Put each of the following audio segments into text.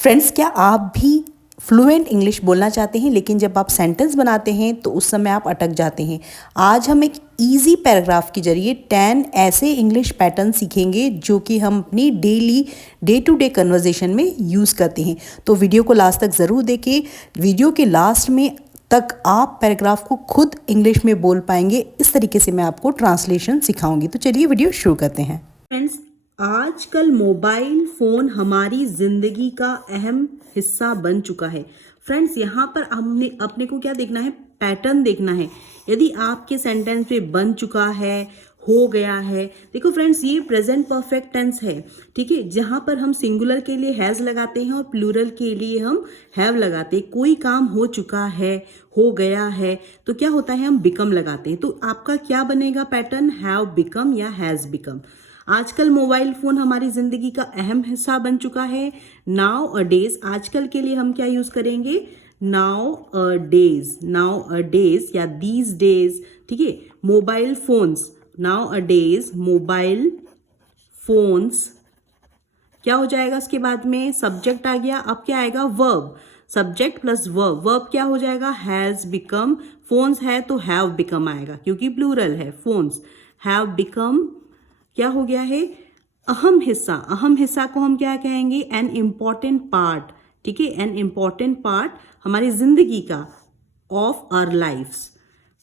Friends, क्या आप भी फ्लुएंट इंग्लिश बोलना चाहते हैं लेकिन जब आप सेंटेंस बनाते हैं तो उस समय आप अटक जाते हैं। आज हम एक इजी पैराग्राफ के जरिए 10 ऐसे इंग्लिश पैटर्न सीखेंगे जो कि हम अपनी डे टू डे कन्वर्जेशन में यूज़ करते हैं। तो वीडियो को लास्ट तक ज़रूर देखें। वीडियो के लास्ट में तक आप पैराग्राफ को खुद इंग्लिश में बोल पाएंगे। इस तरीके से मैं आपको ट्रांसलेशन सिखाऊंगी। तो चलिए वीडियो शुरू करते हैं। फ्रेंड्स, आजकल मोबाइल फ़ोन हमारी ज़िंदगी का अहम हिस्सा बन चुका है। फ्रेंड्स, यहाँ पर हमने अपने को क्या देखना है, पैटर्न देखना है। यदि आपके सेंटेंस में बन चुका है, हो गया है, देखो फ्रेंड्स, ये प्रेजेंट परफेक्ट टेंस है, ठीक है, जहाँ पर हम सिंगुलर के लिए हैज़ लगाते हैं और प्लूरल के लिए हम हैव लगाते हैं। कोई काम हो चुका है, हो गया है, तो क्या होता है, हम बिकम लगाते हैं। तो आपका क्या बनेगा पैटर्न, हैव बिकम या हैज़ बिकम। आजकल मोबाइल फ़ोन हमारी ज़िंदगी का अहम हिस्सा बन चुका है। नाउ अ डेज, आजकल के लिए हम क्या यूज़ करेंगे, नाउ अ डेज, नाउ अ डेज या दीज डेज, ठीक है। मोबाइल फोन्स, नाउ अ डेज मोबाइल फोन्स, क्या हो जाएगा उसके बाद में, सब्जेक्ट आ गया। अब क्या आएगा, verb, subject plus verb. Verb क्या हो जाएगा, हैज़ बिकम। फोन्स है तो हैव बिकम आएगा क्योंकि प्लूरल है, फोन्स हैव बिकम। क्या हो गया है, अहम हिस्सा। अहम हिस्सा को हम क्या कहेंगे, एन इम्पॉर्टेंट पार्ट, ठीक है, एन इम्पॉर्टेंट पार्ट हमारी जिंदगी का, of our lifes.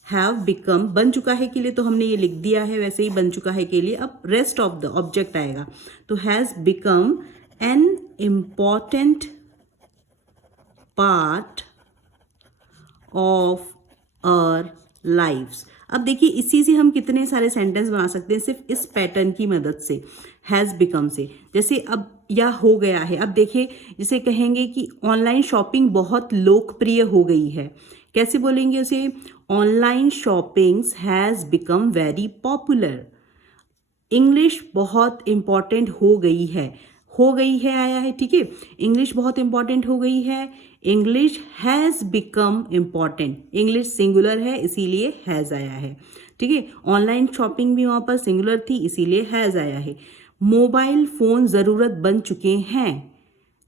Have become बन चुका है के लिए तो हमने ये लिख दिया है, वैसे ही बन चुका है के लिए अब रेस्ट ऑफ द ऑब्जेक्ट आएगा। तो has become an important part of our lifes. अब देखिए, इसी से हम कितने सारे सेंटेंस बना सकते हैं सिर्फ इस पैटर्न की मदद से, हैज़ बिकम से। जैसे अब या हो गया है, अब देखिए, जैसे कहेंगे कि ऑनलाइन शॉपिंग बहुत लोकप्रिय हो गई है, कैसे बोलेंगे उसे, online shoppings has become very popular. English बहुत इंपॉर्टेंट हो गई है, हो गई है आया है, ठीक है, इंग्लिश बहुत इंपॉर्टेंट हो गई है। English has become important, English singular है इसीलिए हैज़ आया है, ठीक है। ऑनलाइन शॉपिंग भी वहाँ पर सिंगुलर थी इसीलिए हैज़ आया है। मोबाइल फ़ोन ज़रूरत बन चुके हैं,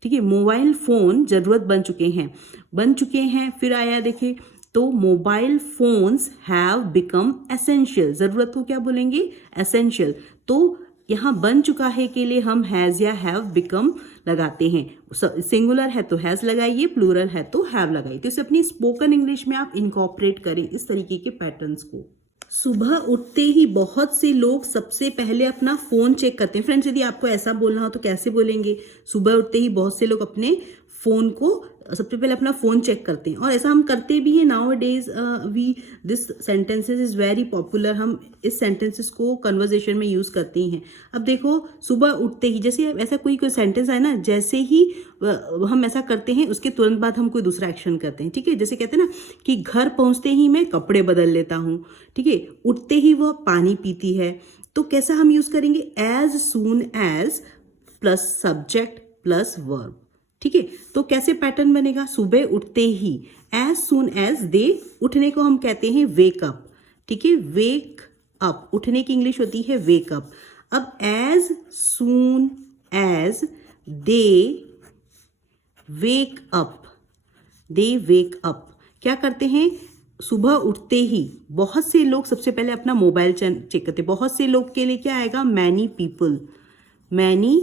ठीक है, मोबाइल फ़ोन ज़रूरत बन चुके हैं, बन चुके हैं। फिर आया देखिए, तो mobile phones have become essential, ज़रूरत को क्या बोलेंगे, एसेंशियल। तो यहाँ बन चुका है के लिए हम हैज़ या हैव बिकम लगाते हैं। सिंगुलर है तो हैज़ लगाइए, प्लूरल है तो हैव लगाइए। तो इसे अपनी स्पोकन इंग्लिश में आप इनकॉर्पोरेट करें इस तरीके के पैटर्न्स को। सुबह उठते ही बहुत से लोग सबसे पहले अपना फ़ोन चेक करते हैं। फ्रेंड्स, यदि आपको ऐसा बोलना हो तो कैसे बोलेंगे, सुबह उठते ही बहुत से लोग अपने फ़ोन को सबसे पहले अपना फ़ोन चेक करते हैं, और ऐसा हम करते भी हैं। Nowadays we this sentences is very popular, हम इस सेंटेंसेस को कन्वर्जेशन में यूज़ करते ही हैं। अब देखो, सुबह उठते ही, जैसे ऐसा कोई सेंटेंस है ना, जैसे ही हम ऐसा करते हैं उसके तुरंत बाद हम कोई दूसरा एक्शन करते हैं, ठीक है। जैसे कहते हैं ना कि घर पहुंचते ही मैं कपड़े बदल लेता हूँ, ठीक है, उठते ही वह पानी पीती है। तो कैसा हम यूज़ करेंगे, as soon as plus subject plus verb, ठीक है। तो कैसे पैटर्न बनेगा, सुबह उठते ही, एज सून एज दे, उठने को हम कहते हैं वेक अप, ठीक है, वेक अप, उठने की इंग्लिश होती है वेक अप। अब as soon as they wake up, they wake up, क्या करते हैं, सुबह उठते ही बहुत से लोग सबसे पहले अपना मोबाइल चेक करते हैं। बहुत से लोग के लिए क्या आएगा, many people, many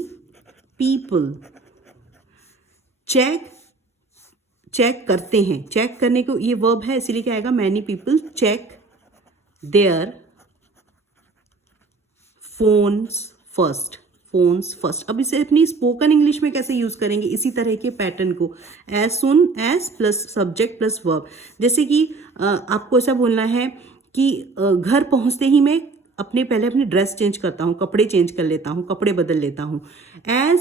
people. Check, check करते हैं, चेक करने को ये वर्ब है इसीलिए क्या आएगा, many people check their phones first, phones first. अब इसे अपनी स्पोकन इंग्लिश में कैसे यूज करेंगे, इसी तरह के पैटर्न को, as soon as plus subject plus verb. जैसे कि आपको ऐसा बोलना है कि घर पहुंचते ही मैं पहले अपनी ड्रेस चेंज करता हूँ, कपड़े चेंज कर लेता हूँ, कपड़े बदल लेता हूँ। As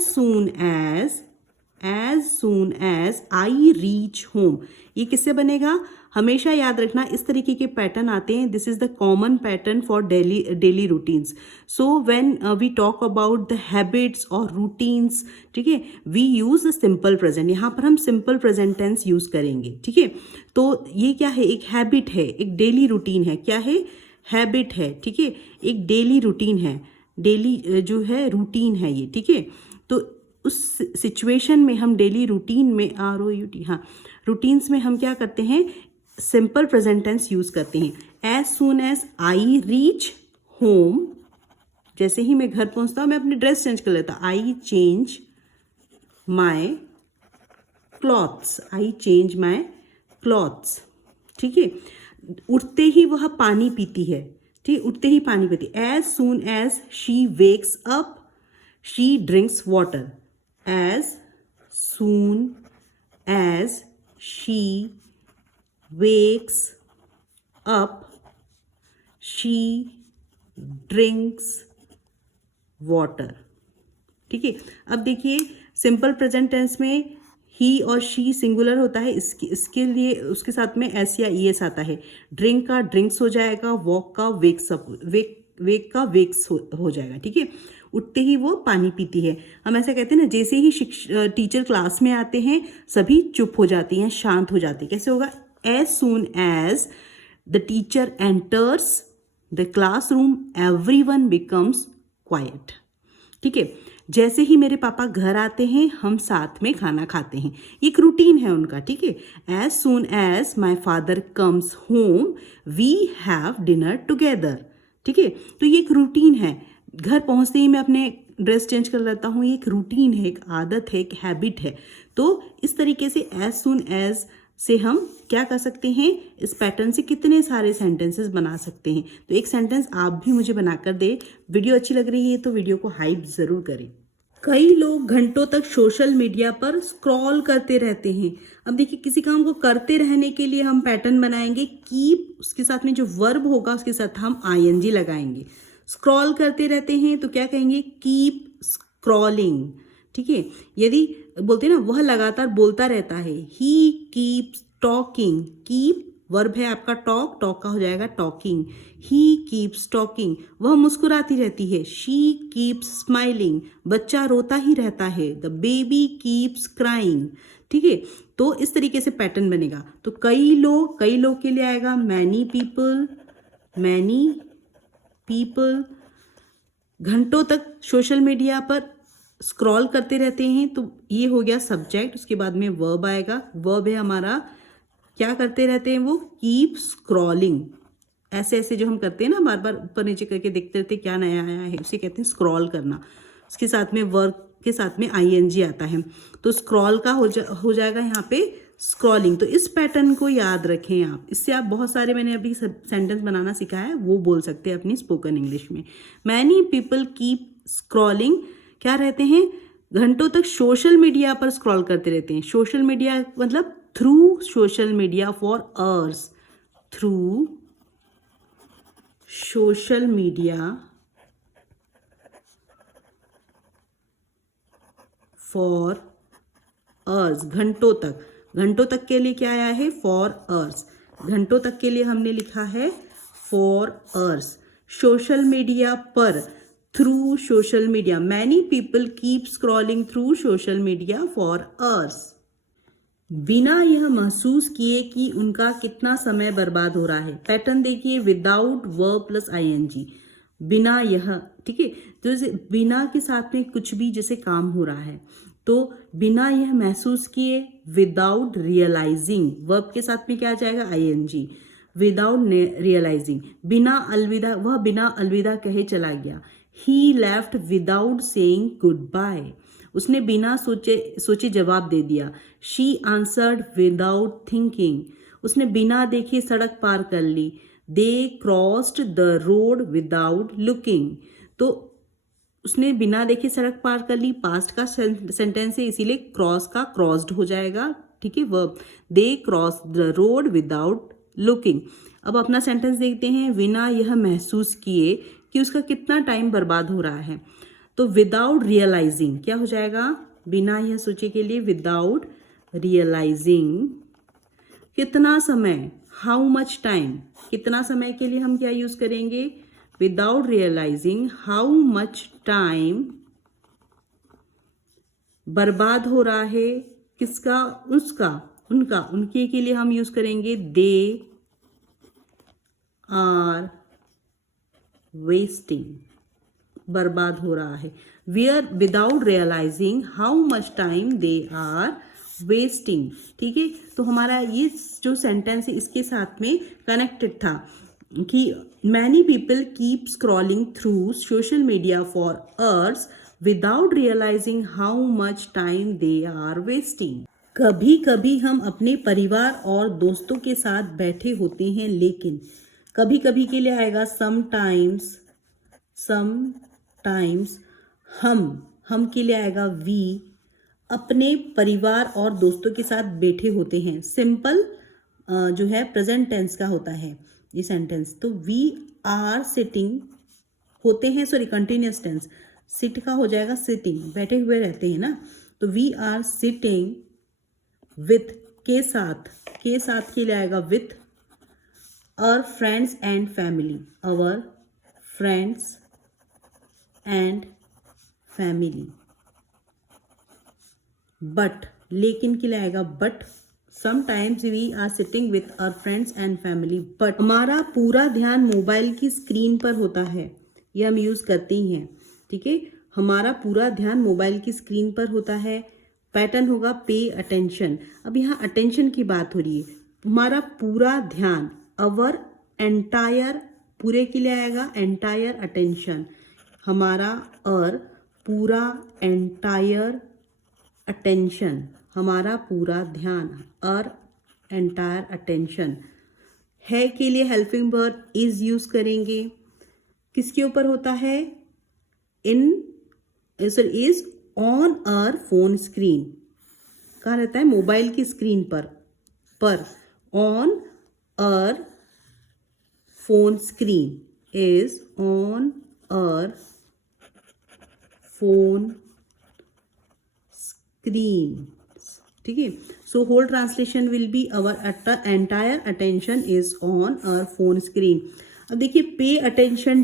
soon as I reach home, ये किससे बनेगा, हमेशा याद रखना इस तरीके के पैटर्न आते हैं। This is the common pattern for daily routines. So when we talk about the habits और रूटीन्स, ठीक है, we use the simple present, यहाँ पर हम सिंपल प्रेजेंट टेंस यूज करेंगे, ठीक है। तो ये क्या है, एक हैबिट है, एक डेली रूटीन है, क्या है, हैबिट है, ठीक है, एक डेली रूटीन है, डेली जो है रूटीन है ये, ठीक है। तो उस सिचुएशन में हम डेली रूटीन में ROUT, हाँ, रूटीन्स में हम क्या करते हैं, सिंपल प्रेजेंट टेंस यूज करते हैं। As soon as I reach home, जैसे ही मैं घर पहुंचता हूँ मैं अपनी ड्रेस चेंज कर लेता, I change my clothes, I change my clothes. ठीक है, उठते ही वह पानी पीती है, ठीक, उठते ही पानी पीती। As soon as she wakes up she drinks water, as soon as she wakes up she drinks water. ठीक है, अब देखिए सिंपल प्रेजेंट टेंस में ही और शी सिंगुलर होता है, इसके लिए उसके साथ में एस या ईएस आता है। ड्रिंक का ड्रिंक्स हो जाएगा, वॉक का वेक्स अप, वेक का वेक्स हो जाएगा। ठीक है, उठते ही वो पानी पीती है। हम ऐसा कहते हैं ना, जैसे ही टीचर क्लास में आते हैं सभी चुप हो जाती हैं, शांत हो जाती है। कैसे होगा, as soon as the teacher enters the classroom everyone becomes quiet. ठीक है, जैसे ही मेरे पापा घर आते हैं हम साथ में खाना खाते हैं, एक रूटीन है उनका। ठीक है, as soon as my father comes home we have dinner together. ठीक है, तो ये एक रूटीन है, घर पहुंचते ही मैं अपने ड्रेस चेंज कर लेता हूँ, ये एक रूटीन है, एक आदत है, एक हैबिट है। तो इस तरीके से एज सून एज से हम क्या कर सकते हैं, इस पैटर्न से कितने सारे सेंटेंसेस बना सकते हैं। तो एक सेंटेंस आप भी मुझे बनाकर दे। वीडियो अच्छी लग रही है तो वीडियो को हाइप ज़रूर करें। कई लोग घंटों तक सोशल मीडिया पर स्क्रॉल करते रहते हैं। अब देखिए, किसी काम को करते रहने के लिए हम पैटर्न बनाएंगे, कीप, उसके साथ में जो वर्ब होगा उसके साथ हम ING लगाएंगे। स्क्रॉल करते रहते हैं तो क्या कहेंगे, कीप स्क्रॉलिंग। ठीक है, यदि बोलते हैं ना वह लगातार बोलता रहता है, he keeps talking, keep verb है आपका टॉक, टॉक का हो जाएगा टॉकिंग। ही कीप्स टॉकिंग, वह मुस्कुराती रहती है, शी कीप्स स्माइलिंग, बच्चा रोता ही रहता है, द बेबी कीप्स क्राइंग। ठीक है, तो इस तरीके से पैटर्न बनेगा। तो कई लोग के लिए आएगा मैनी पीपल घंटों तक सोशल मीडिया पर स्क्रॉल करते रहते हैं, तो ये हो गया सब्जेक्ट। उसके बाद में वर्ब आएगा, वर्ब है हमारा क्या करते रहते हैं वो, कीप स्क्रॉलिंग। ऐसे ऐसे जो हम करते हैं ना, बार बार ऊपर नीचे करके देखते रहते क्या नया आया है, उसे कहते हैं स्क्रॉल करना। उसके साथ में वर्ब के साथ में ING आता है, तो स्क्रॉल का हो जाएगा यहाँ पे स्क्रॉलिंग। तो इस पैटर्न को याद रखें आप, इससे आप बहुत सारे, मैंने अभी सेंटेंस बनाना सिखाया है वो बोल सकते हैं अपनी स्पोकन इंग्लिश में। मैनी पीपल कीप स्क्रॉलिंग, क्या रहते हैं, घंटों तक सोशल मीडिया पर स्क्रॉल करते रहते हैं। सोशल मीडिया मतलब through social media for hours, through social media for hours, घंटों तक के लिए क्या आया है, फॉर अवर्स, घंटों तक के लिए हमने लिखा है फॉर अवर्स। सोशल मीडिया पर, through social media, many people keep scrolling through social media for hours. बिना यह महसूस किए कि उनका कितना समय बर्बाद हो रहा है। पैटर्न देखिए, विदाउट वर्ब प्लस ING, बिना यह। ठीक है, तो जैसे बिना के साथ में कुछ भी जैसे काम हो रहा है, तो बिना यह महसूस किए, विदाउट रियलाइजिंग, वर्ब के साथ में क्या आ जाएगा, ING, विदाउट रियलाइजिंग। बिना अलविदा, वह बिना अलविदा कहे चला गया। He left without saying goodbye, उसने बिना सोचे जवाब दे दिया। शी आंसर्ड विदाउट थिंकिंग, उसने बिना देखे सड़क पार कर ली। They crossed the road without looking, तो उसने बिना देखे सड़क पार कर ली, पास्ट का सेंटेंस है इसीलिए क्रॉस का क्रॉस्ड हो जाएगा। ठीक है, verb, they cross the road without looking. अब अपना सेंटेंस देखते हैं, बिना यह महसूस किए कि उसका कितना टाइम बर्बाद हो रहा है, तो विदाउट रियलाइजिंग क्या हो जाएगा, बिना यह सोचे के लिए विदाउट रियलाइजिंग, कितना समय, हाउ मच टाइम, कितना समय के लिए हम क्या यूज करेंगे, without realising how much time बर्बाद हो रहा है, किसका, उसका, उनका, उनके के लिए हम यूज करेंगे दे आर वेस्टिंग। बर्बाद हो रहा है, where without realising how much time they are wasting. ठीक है, तो हमारा ये जो सेंटेंस है इसके साथ में कनेक्टेड था कि many people keep scrolling through social media for hours without realising how much time they are wasting. कभी कभी हम अपने परिवार और दोस्तों के साथ बैठे होते हैं, लेकिन कभी कभी के लिए आएगा समटाइम्स, हम के लिए आएगा वी, अपने परिवार और दोस्तों के साथ बैठे होते हैं। सिंपल जो है प्रेजेंट टेंस का होता है ये सेंटेंस। तो वी आर सिटिंग होते हैं, सॉरी कंटिन्यूस टेंस, सिट का हो जाएगा सिटिंग, बैठे हुए रहते हैं ना। तो वी आर सिटिंग विथ के साथ के लिए आएगा with our friends and family, our friends and family. But लेकिन के लिए आएगा but, sometimes we are sitting with our friends and family but हमारा पूरा ध्यान मोबाइल की स्क्रीन पर होता है, ये हम यूज करते ही हैं। ठीक है, हमारा पूरा ध्यान मोबाइल की स्क्रीन पर होता है। पैटर्न होगा पे अटेंशन। अब यहाँ अटेंशन की बात हो रही है, हमारा पूरा ध्यान, अवर एंटायर, पूरे के लिए आएगा एंटायर अटेंशन, हमारा पूरा एंटायर अटेंशन, हमारा पूरा ध्यान, एंटायर अटेंशन। है के लिए हेल्पिंग वर्ब इज यूज करेंगे, किसके ऊपर होता है, is on our phone screen, कहाँ रहता है, मोबाइल की स्क्रीन पर on our phone screen, is on our phone screen. ठीक है, so whole translation will be our entire attention is on our phone screen. अब देखिए पे अटेंशन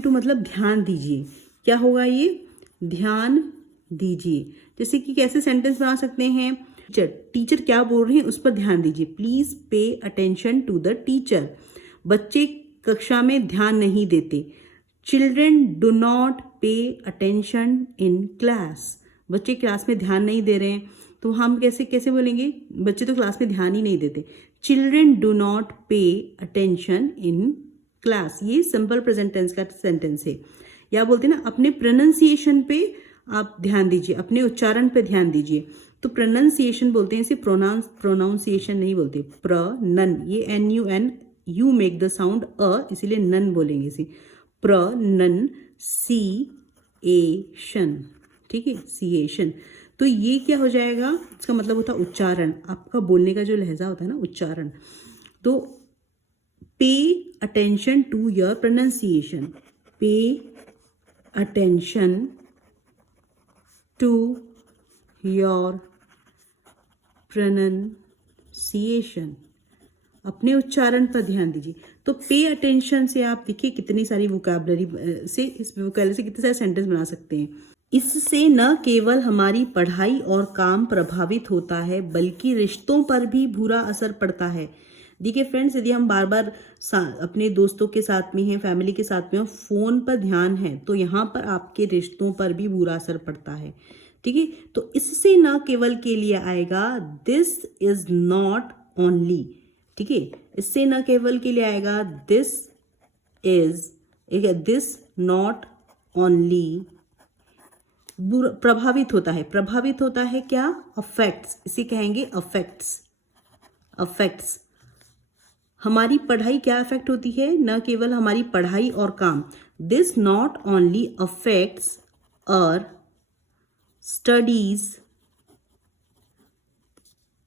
टू मतलब ध्यान दीजिए, क्या होगा ये, ध्यान दीजिए। जैसे कि कैसे सेंटेंस बना सकते हैं, टीचर क्या बोल रहे हैं उस पर ध्यान दीजिए, please pay attention to the teacher. बच्चे कक्षा में ध्यान नहीं देते, children do not pay attention in class, बच्चे क्लास में ध्यान नहीं दे रहे हैं, तो हम कैसे बोलेंगे, बच्चे तो क्लास में ध्यान ही नहीं देते, children do not pay attention in class. ये सिंपल प्रेजेंट टेंस का सेंटेंस है। या बोलते हैं ना, अपने प्रोनाउंसिएशन पे आप ध्यान दीजिए, अपने उच्चारण पे ध्यान दीजिए। तो प्रोनाउंसिएशन बोलते हैं, इसे प्रोनाउंसिएशन नहीं बोलते, नन, ये NUN, you make the sound इसीलिए नन बोलेंगे इसे, प्रोनाउंसिएशन। ठीक है, सिएशन। तो ये क्या हो जाएगा, इसका मतलब होता है उच्चारण, आपका बोलने का जो लहजा होता है ना, उच्चारण। तो pay attention to your pronunciation, pay attention to your pronunciation, अपने उच्चारण पर ध्यान दीजिए। तो पे अटेंशन से आप देखिए कितनी सारी वोकैबुलरी से, इस वोकैबुलरी से कितने सारे सेंटेंस बना सकते हैं। इससे न केवल हमारी पढ़ाई और काम प्रभावित होता है, बल्कि रिश्तों पर भी बुरा असर पड़ता है। देखिए फ्रेंड्स, यदि हम बार बार अपने दोस्तों के साथ में हैं, फैमिली के साथ में, फ़ोन पर ध्यान है, तो यहाँ पर आपके रिश्तों पर भी बुरा असर पड़ता है। ठीक है, तो इससे न केवल के लिए आएगा दिस इज नॉट ओनली। ठीक है, इससे न केवल के लिए आएगा दिस नॉट ओनली, प्रभावित होता है क्या, अफेक्ट्स, इसे कहेंगे अफेक्ट्स। हमारी पढ़ाई क्या अफेक्ट होती है, न केवल हमारी पढ़ाई और काम, this not only affects our studies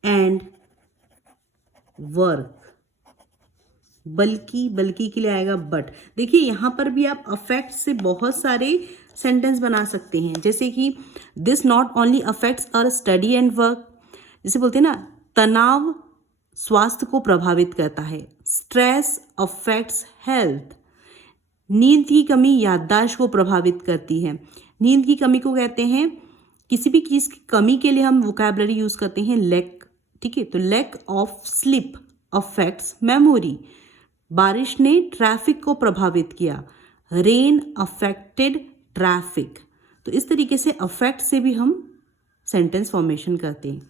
and work, बल्कि के लिए आएगा बट। देखिए यहाँ पर भी आप अफेक्ट से बहुत सारे सेंटेंस बना सकते हैं, जैसे कि this not only affects our study and work, जैसे बोलते हैं ना, तनाव स्वास्थ्य को प्रभावित करता है, स्ट्रेस अफेक्ट्स हेल्थ, नींद की कमी याददाश्त को प्रभावित करती है। नींद की कमी को कहते हैं, किसी भी चीज़ की कमी के लिए हम वोकैबुलरी यूज करते हैं लैक। ठीक है, तो lack of sleep affects memory, बारिश ने ट्रैफिक को प्रभावित किया, रेन अफेक्टेड ट्रैफिक। तो इस तरीके से अफेक्ट से भी हम सेंटेंस फॉर्मेशन करते हैं।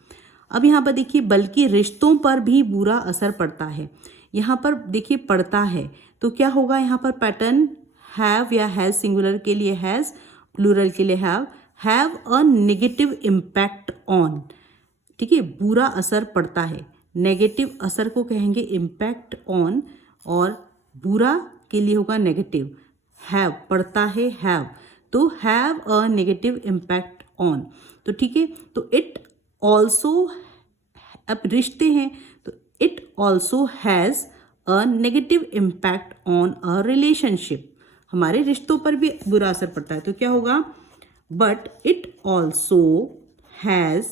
अब यहाँ पर देखिए बल्कि रिश्तों पर भी बुरा असर पड़ता है। यहाँ पर देखिए पड़ता है तो क्या होगा, यहाँ पर पैटर्न हैव या हैज़ सिंगुलर के लिए हैज़, प्लूरल के लिए have a negative impact on. ठीक है, बुरा असर पड़ता है, नेगेटिव असर को कहेंगे इम्पैक्ट ऑन, और बुरा के लिए होगा नेगेटिव। हैव पड़ता है हैव, तो have a negative impact on. तो ठीक है, तो इट ऑल्सो, अब रिश्ते हैं तो it also has a negative impact on a relationship. हमारे रिश्तों पर भी बुरा असर पड़ता है, तो क्या होगा, but it also has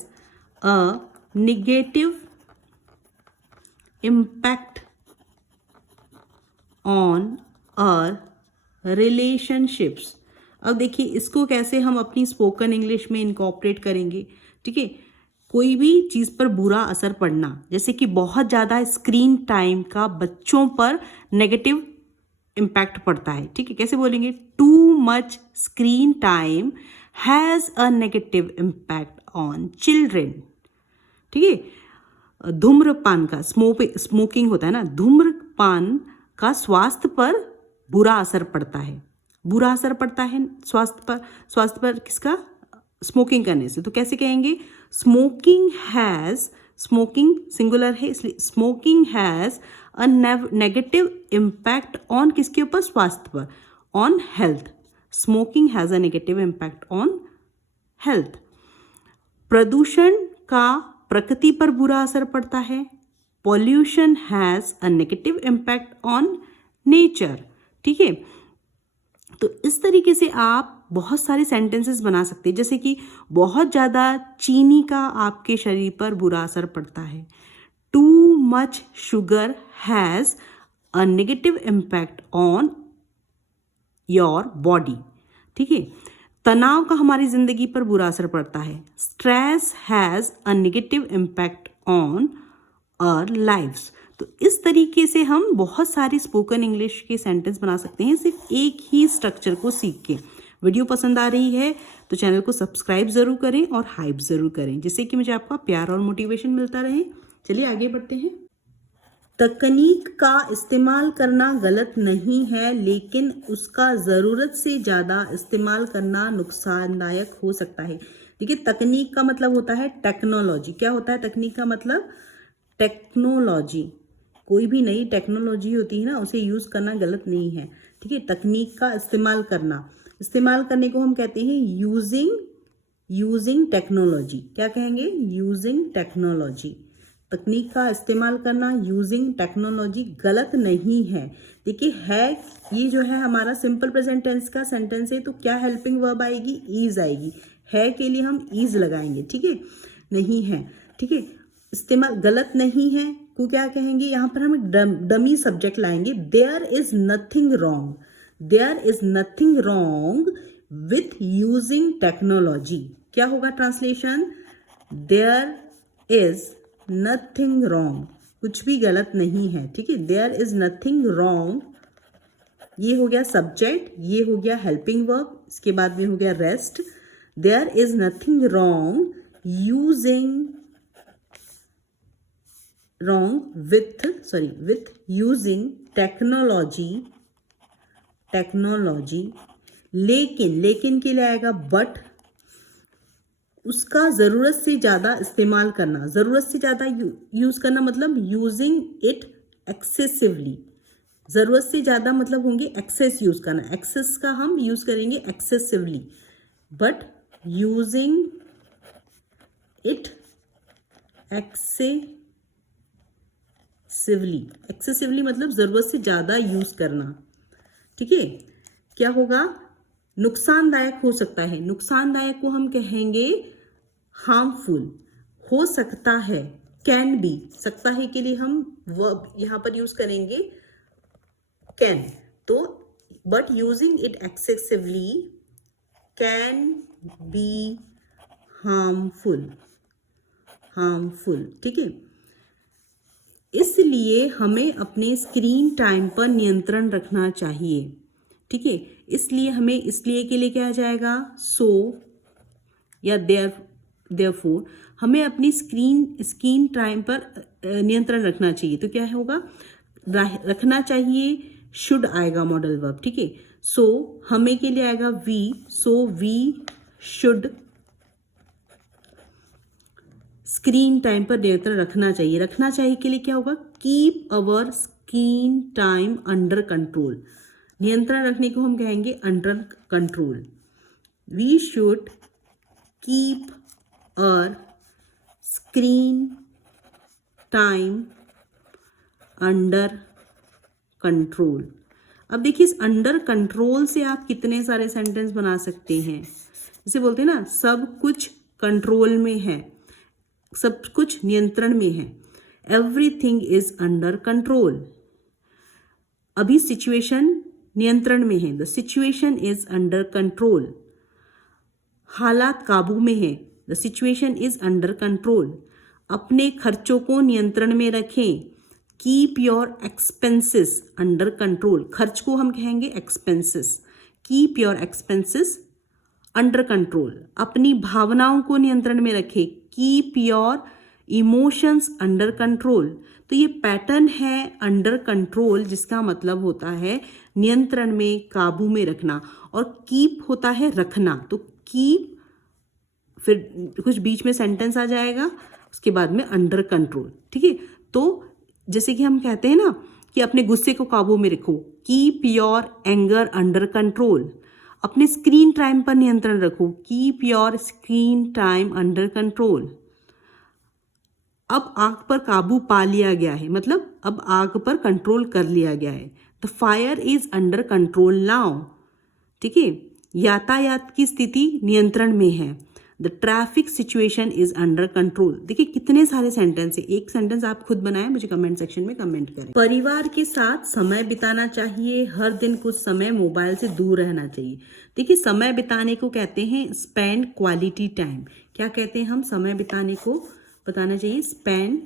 a negative impact on a relationships. अब देखिए इसको कैसे हम अपनी स्पोकन इंग्लिश में इनकॉर्पोरेट करेंगे। ठीक है, कोई भी चीज़ पर बुरा असर पड़ना, जैसे कि बहुत ज़्यादा स्क्रीन टाइम का बच्चों पर नेगेटिव इम्पैक्ट पड़ता है। ठीक है, कैसे बोलेंगे, too much screen time has a negative impact on children. ठीक है, धूम्रपान का, स्मोकिंग होता है ना, धूम्रपान का स्वास्थ्य पर बुरा असर पड़ता है। बुरा असर पड़ता है स्वास्थ्य पर किसका, स्मोकिंग करने से। तो कैसे कहेंगे, स्मोकिंग सिंगुलर है इसलिए smoking has a negative impact on किसके ऊपर, स्वास्थ्य पर, on health. Smoking has a negative impact on health. प्रदूषण का प्रकृति पर बुरा असर पड़ता है। Pollution has a negative impact on nature. ठीक है, तो इस तरीके से आप बहुत सारे सेंटेंसेस बना सकते हैं, जैसे कि बहुत ज़्यादा चीनी का आपके शरीर पर बुरा असर पड़ता है। Too much sugar has a negative impact on your body. ठीक है, तनाव का हमारी जिंदगी पर बुरा असर पड़ता है। Stress has a negative impact on our lives. तो इस तरीके से हम बहुत सारी स्पोकन इंग्लिश के सेंटेंस बना सकते हैं सिर्फ एक ही स्ट्रक्चर को सीख के। वीडियो पसंद आ रही है तो चैनल को सब्सक्राइब ज़रूर करें और हाइप ज़रूर करें, जिससे कि मुझे आपका प्यार और मोटिवेशन मिलता रहे। चलिए आगे बढ़ते हैं। तकनीक का इस्तेमाल करना गलत नहीं है, लेकिन उसका ज़रूरत से ज़्यादा इस्तेमाल करना नुकसानदायक हो सकता है। देखिए, तकनीक का मतलब होता है टेक्नोलॉजी। क्या होता है तकनीक का मतलब, टेक्नोलॉजी। कोई भी नई टेक्नोलॉजी होती है ना, उसे यूज़ करना गलत नहीं है। ठीक है, तकनीक का इस्तेमाल करना, इस्तेमाल करने को हम कहते हैं यूजिंग टेक्नोलॉजी। क्या कहेंगे, यूजिंग टेक्नोलॉजी। तकनीक का इस्तेमाल करना, यूजिंग टेक्नोलॉजी गलत नहीं है। देखिए है, ये जो है हमारा सिंपल प्रेजेंट टेंस का सेंटेंस है, तो क्या हेल्पिंग वर्ब आएगी, ईज आएगी। है के लिए हम ईज लगाएंगे। ठीक है, नहीं है। ठीक है, इस्तेमाल गलत नहीं है को क्या कहेंगे, यहाँ पर हम डमी सब्जेक्ट लाएंगे। There is nothing wrong with using technology. क्या होगा translation, there is nothing wrong, कुछ भी गलत नहीं है। ठीक है, देयर इज नथिंग रॉन्ग, ये हो गया सब्जेक्ट, ये हो गया हेल्पिंग वर्ब, इसके बाद में हो गया rest. There is nothing wrong with using technology. लेकिन के लिए आएगा बट, उसका ज़रूरत से ज़्यादा इस्तेमाल करना, ज़रूरत से ज़्यादा यूज़ करना मतलब यूजिंग इट एक्सेसिवली। ज़रूरत से ज़्यादा मतलब होंगे एक्सेस यूज़ करना, एक्सेस का हम यूज़ करेंगे excessively, but using it excessively मतलब ज़रूरत से ज़्यादा यूज़ करना। ठीक है, क्या होगा, नुकसानदायक हो सकता है। नुकसानदायक को हम कहेंगे हार्मफुल। हो सकता है, कैन बी, सकता है के लिए हम वर्ब यहाँ पर यूज करेंगे कैन। तो but using it excessively can be harmful. ठीक है, इसलिए हमें अपने स्क्रीन टाइम पर नियंत्रण रखना चाहिए। ठीक है, इसलिए हमें इसलिए के लिए क्या आ जाएगा, सो या देयरफॉर हमें अपनी स्क्रीन टाइम पर नियंत्रण रखना चाहिए। तो क्या होगा, रखना चाहिए, शुड आएगा मॉडल वर्ब, ठीक है। सो हमें के लिए आएगा we, so we should screen time पर नियंत्रण रखना चाहिए। रखना चाहिए के लिए क्या होगा, keep our screen time under control. नियंत्रण रखने को हम कहेंगे under control. We should keep our screen time under control. अब देखिए इस अंडर कंट्रोल से आप कितने सारे सेंटेंस बना सकते हैं। जैसे बोलते हैं ना, सब कुछ कंट्रोल में है, सब कुछ नियंत्रण में है। Everything is under control. अभी सिचुएशन नियंत्रण में है, the situation is under control. हालात काबू में है, the situation is under control. अपने खर्चों को नियंत्रण में रखें, keep your expenses under control. खर्च को हम कहेंगे expenses, keep your expenses under control. अपनी भावनाओं को नियंत्रण में रखें, keep your emotions under control. तो ये पैटर्न है अंडर कंट्रोल, जिसका मतलब होता है नियंत्रण में, काबू में रखना, और कीप होता है रखना। तो कीप, फिर कुछ बीच में सेंटेंस आ जाएगा, उसके बाद में अंडर कंट्रोल, ठीक है। तो जैसे कि हम कहते हैं ना कि अपने गुस्से को काबू में रखो, keep your anger under control. अपने स्क्रीन टाइम पर नियंत्रण रखो, keep your screen time under control. अब आग पर काबू पा लिया गया है, मतलब अब आग पर कंट्रोल कर लिया गया है। The fire is under control now, ठीक है। यातायात की स्थिति नियंत्रण में है, the traffic situation is under control. देखिए कितने सारे सेंटेंस है। एक सेंटेंस आप खुद बनाएं, मुझे कमेंट सेक्शन में कमेंट करें। परिवार के साथ समय बिताना चाहिए, हर दिन कुछ समय मोबाइल से दूर रहना चाहिए। देखिए समय बिताने को कहते हैं स्पेंड क्वालिटी टाइम। क्या कहते हैं हम, समय बिताने को बताना चाहिए स्पेंड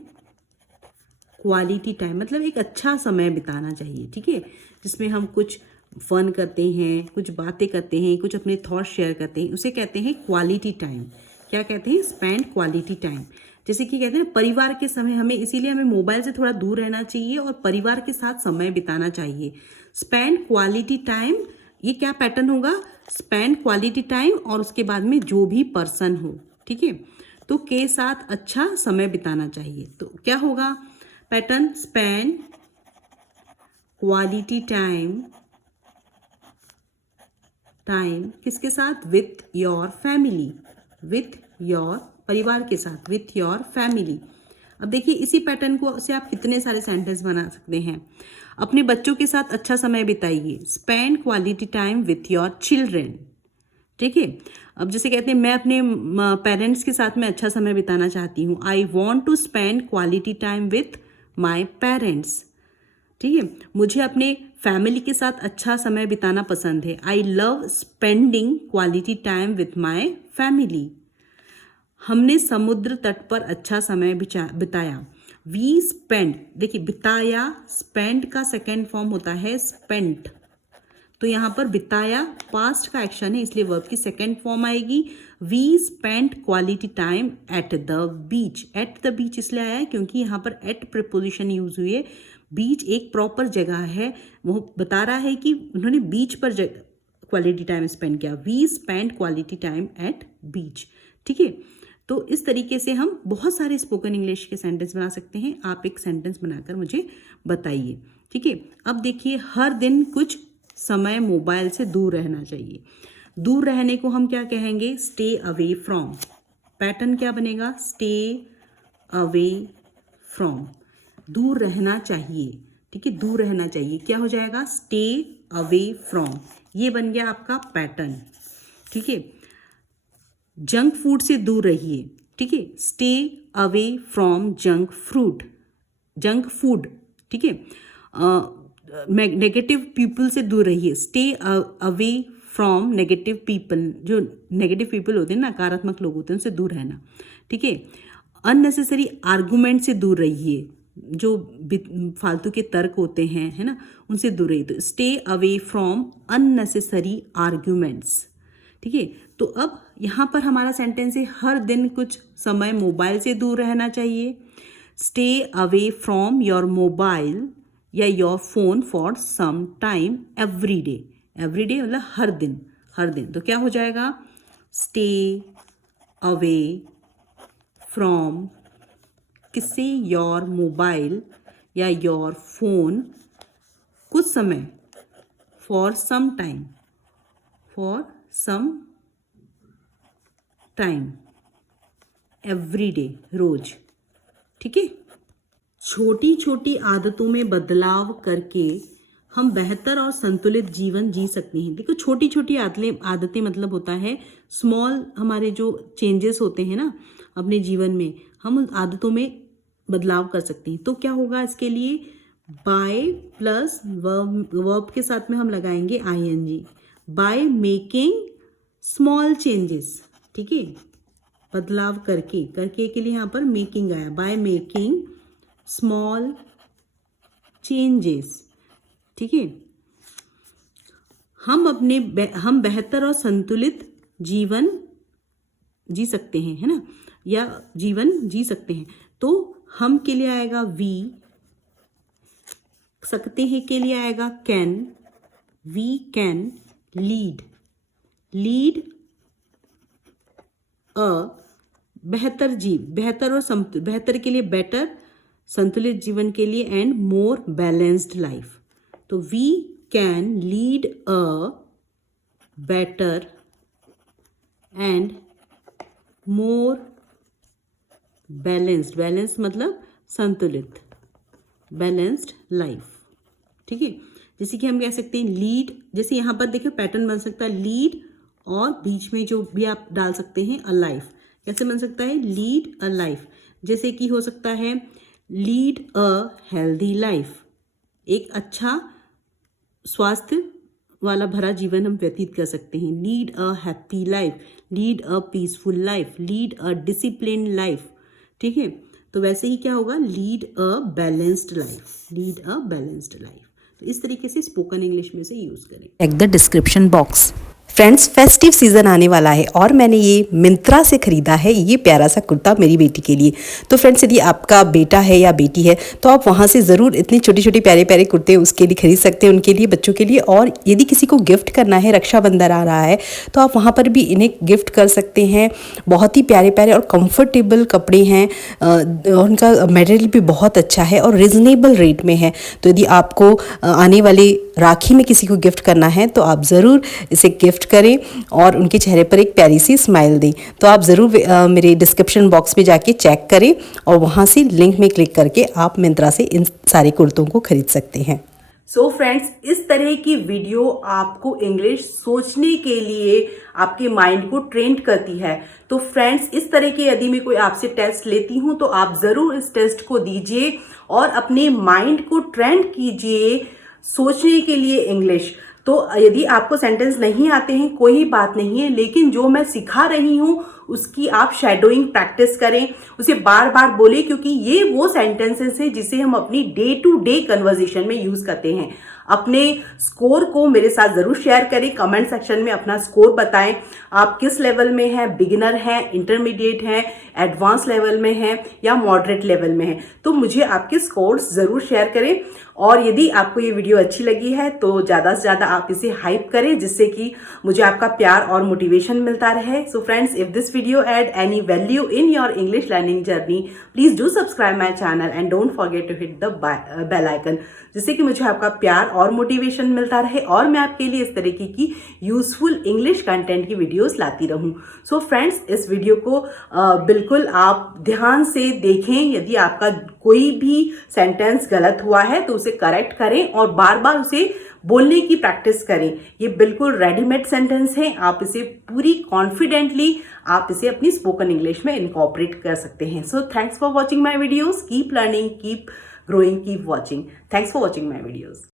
क्वालिटी टाइम, मतलब एक अच्छा समय बिताना चाहिए, ठीक है, जिसमें हम कुछ फन करते हैं, कुछ बातें करते हैं, कुछ अपने थॉट शेयर करते हैं, उसे कहते हैं क्वालिटी टाइम। क्या कहते हैं, स्पेंड क्वालिटी टाइम। जैसे कि कहते हैं ना, परिवार के समय हमें, इसीलिए हमें मोबाइल से थोड़ा दूर रहना चाहिए और परिवार के साथ समय बिताना चाहिए। स्पेंड क्वालिटी टाइम, ये क्या पैटर्न होगा, स्पेंड क्वालिटी टाइम और उसके बाद में जो भी पर्सन हो, ठीक है, तो के साथ अच्छा समय बिताना चाहिए। तो क्या होगा पैटर्न, स्पेंड क्वालिटी टाइम किसके साथ, with your family, with your परिवार के साथ, विथ योर फैमिली। अब देखिए इसी पैटर्न को से आप कितने सारे सेंटेंस बना सकते हैं। अपने बच्चों के साथ अच्छा समय बिताइए, spend quality time with your children, ठीक है। अब जैसे कहते हैं मैं अपने पेरेंट्स के साथ में अच्छा समय बिताना चाहती हूँ, I want to spend quality time with my parents, ठीक है, मुझे अपने फैमिली के साथ अच्छा समय बिताना पसंद है। I love spending quality time with my family. हमने समुद्र तट पर अच्छा समय बिताया। वी स्पेंड, देखिए बिताया, स्पेंड का सेकेंड फॉर्म होता है स्पेंट, तो यहाँ पर बिताया पास्ट का एक्शन है, इसलिए वर्ब की सेकेंड फॉर्म आएगी। We spend quality time at the beach. At the beach इसलिए आया है क्योंकि यहाँ पर एट प्रीपोजिशन यूज हुई है। बीच एक प्रॉपर जगह है, वो बता रहा है कि उन्होंने बीच पर क्वालिटी टाइम स्पेंड किया। We spend quality time at beach, ठीक है। तो इस तरीके से हम बहुत सारे स्पोकन इंग्लिश के सेंटेंस बना सकते हैं। आप एक सेंटेंस बनाकर मुझे बताइए, ठीक है। अब देखिए हर दिन कुछ समय मोबाइल से दूर रहना चाहिए। दूर रहने को हम क्या कहेंगे, स्टे अवे फ्रॉम। पैटर्न क्या बनेगा, स्टे अवे फ्रॉम, दूर रहना चाहिए, ठीक है, दूर रहना चाहिए। क्या हो जाएगा, स्टे अवे फ्रॉम, ये बन गया आपका पैटर्न, ठीक है। जंक फूड से दूर रहिए, ठीक है, stay away from junk fruit, junk food, ठीक है। नेगेटिव पीपल से दूर रहिए, stay away from negative people. जो नेगेटिव पीपल होते हैं, नकारात्मक लोग होते हैं, उनसे दूर रहना, ठीक है। अननेसेसरी आर्गूमेंट से दूर रहिए, जो फालतू के तर्क होते हैं, है ना, उनसे दूर रहिए। तो stay away from unnecessary arguments. ठीक है, तो अब यहाँ पर हमारा सेंटेंस है हर दिन कुछ समय मोबाइल से दूर रहना चाहिए। Stay away from your mobile या your phone for some time every day. Every day मतलब हर दिन, हर दिन। तो क्या हो जाएगा, स्टे अवे फ्रॉम किससे, योर मोबाइल या योर फोन, कुछ समय, for some time, for some time, every day, रोज। ठीक है, छोटी छोटी आदतों में बदलाव करके हम बेहतर और संतुलित जीवन जी सकते हैं। देखो, छोटी छोटी आदतें मतलब होता है स्मॉल, हमारे जो चेंजेस होते हैं ना अपने जीवन में, हम उन आदतों में बदलाव कर सकते हैं। तो क्या होगा इसके लिए, बाय प्लस वर्ब के साथ में हम लगाएंगे ing, by making small changes. ठीक है, बदलाव करके, करके के लिए यहाँ पर मेकिंग आया, बाय मेकिंग स्मॉल चेंजेस। ठीक है, हम बेहतर और संतुलित जीवन जी सकते हैं, है ना, या जीवन जी सकते हैं। तो हम के लिए आएगा वी, सकते हैं के लिए आएगा can, we can lead, lead a बेहतर बेहतर और बेहतर के लिए बेटर, संतुलित जीवन के लिए एंड मोर बैलेंस्ड लाइफ। तो we can lead a better and more balanced, balanced मतलब संतुलित, बैलेंस्ड लाइफ। ठीक है, जैसे कि हम कह सकते हैं लीड, जैसे यहाँ पर देखिए पैटर्न बन सकता है लीड और बीच में जो भी आप डाल सकते हैं अ लाइफ। कैसे बन सकता है, लीड अ लाइफ, जैसे कि हो सकता है लीड अ हेल्दी लाइफ, एक अच्छा स्वास्थ्य वाला भरा जीवन हम व्यतीत कर सकते हैं। Lead a happy life, lead a peaceful life, lead a discipline life. ठीक है, तो वैसे ही क्या होगा, lead a balanced life, lead a balanced life. तो इस तरीके से स्पोकन इंग्लिश में से यूज करें। Check the description box. Friends, festive season आने वाला है और मैंने ये मिंत्रा से ख़रीदा है ये प्यारा सा कुर्ता मेरी बेटी के लिए। तो फ्रेंड्स, यदि आपका बेटा है या बेटी है तो आप वहाँ से ज़रूर इतनी छोटी छोटी प्यारे प्यारे कुर्ते उसके लिए खरीद सकते हैं, उनके लिए, बच्चों के लिए। और यदि किसी को गिफ्ट करना है, रक्षाबंधन आ रहा है, तो आप वहाँ पर भी इन्हें गिफ्ट कर सकते हैं। बहुत ही प्यारे प्यारे और कंफर्टेबल कपड़े हैं, उनका मटेरियल भी बहुत अच्छा है और रिजनेबल रेट में है। तो यदि आपको आने वाले राखी में किसी को गिफ्ट करना है तो आप ज़रूर इसे गिफ्ट करें और उनके चेहरे पर एक प्यारी सी स्माइल दें। तो आप ज़रूर मेरे डिस्क्रिप्शन बॉक्स में जाके चेक करें और वहाँ से लिंक में क्लिक करके आप मिंत्रा से इन सारे कुर्तों को खरीद सकते हैं। सो फ्रेंड्स, इस तरह की वीडियो आपको इंग्लिश सोचने के लिए आपके माइंड को ट्रेंड करती है। तो फ्रेंड्स, इस तरह के यदि मैं कोई आपसे टेस्ट लेती हूं तो आप ज़रूर इस टेस्ट को दीजिए और अपने माइंड को ट्रेंड कीजिए सोचने के लिए इंग्लिश। तो यदि आपको सेंटेंस नहीं आते हैं कोई बात नहीं है, लेकिन जो मैं सिखा रही हूँ उसकी आप शैडोइंग प्रैक्टिस करें, उसे बार बार बोलें, क्योंकि ये वो सेंटेंसेस है जिसे हम अपनी डे टू डे कन्वर्जेशन में यूज करते हैं। अपने स्कोर को मेरे साथ जरूर शेयर करें, कमेंट सेक्शन में अपना स्कोर बताएं। आप किस लेवल में हैं, बिगिनर हैं, इंटरमीडिएट हैं, एडवांस लेवल में हैं या मॉडरेट लेवल में हैं। तो मुझे आपके स्कोर्स जरूर शेयर करें। और यदि आपको ये वीडियो अच्छी लगी है तो ज़्यादा से ज़्यादा आप इसे हाइप करें, जिससे कि मुझे आपका प्यार और मोटिवेशन मिलता रहे। So friends, if this video add any value in your English learning journey, please do subscribe my channel and don't forget to hit the bell icon, जिससे कि मुझे आपका प्यार और मोटिवेशन मिलता रहे और मैं आपके लिए इस तरीके की यूजफुल इंग्लिश कंटेंट की वीडियोस लाती रहूं। सो फ्रेंड्स, इस वीडियो को बिल्कुल आप ध्यान से देखें। यदि आपका कोई भी सेंटेंस गलत हुआ है तो उसे करेक्ट करें और बार बार उसे बोलने की प्रैक्टिस करें। ये बिल्कुल रेडीमेड सेंटेंस है, आप इसे पूरी कॉन्फिडेंटली आप इसे अपनी स्पोकन इंग्लिश में इनकॉर्पोरेट कर सकते हैं। So thanks for watching my videos, keep learning, keep growing, keep watching. Thanks for watching my videos.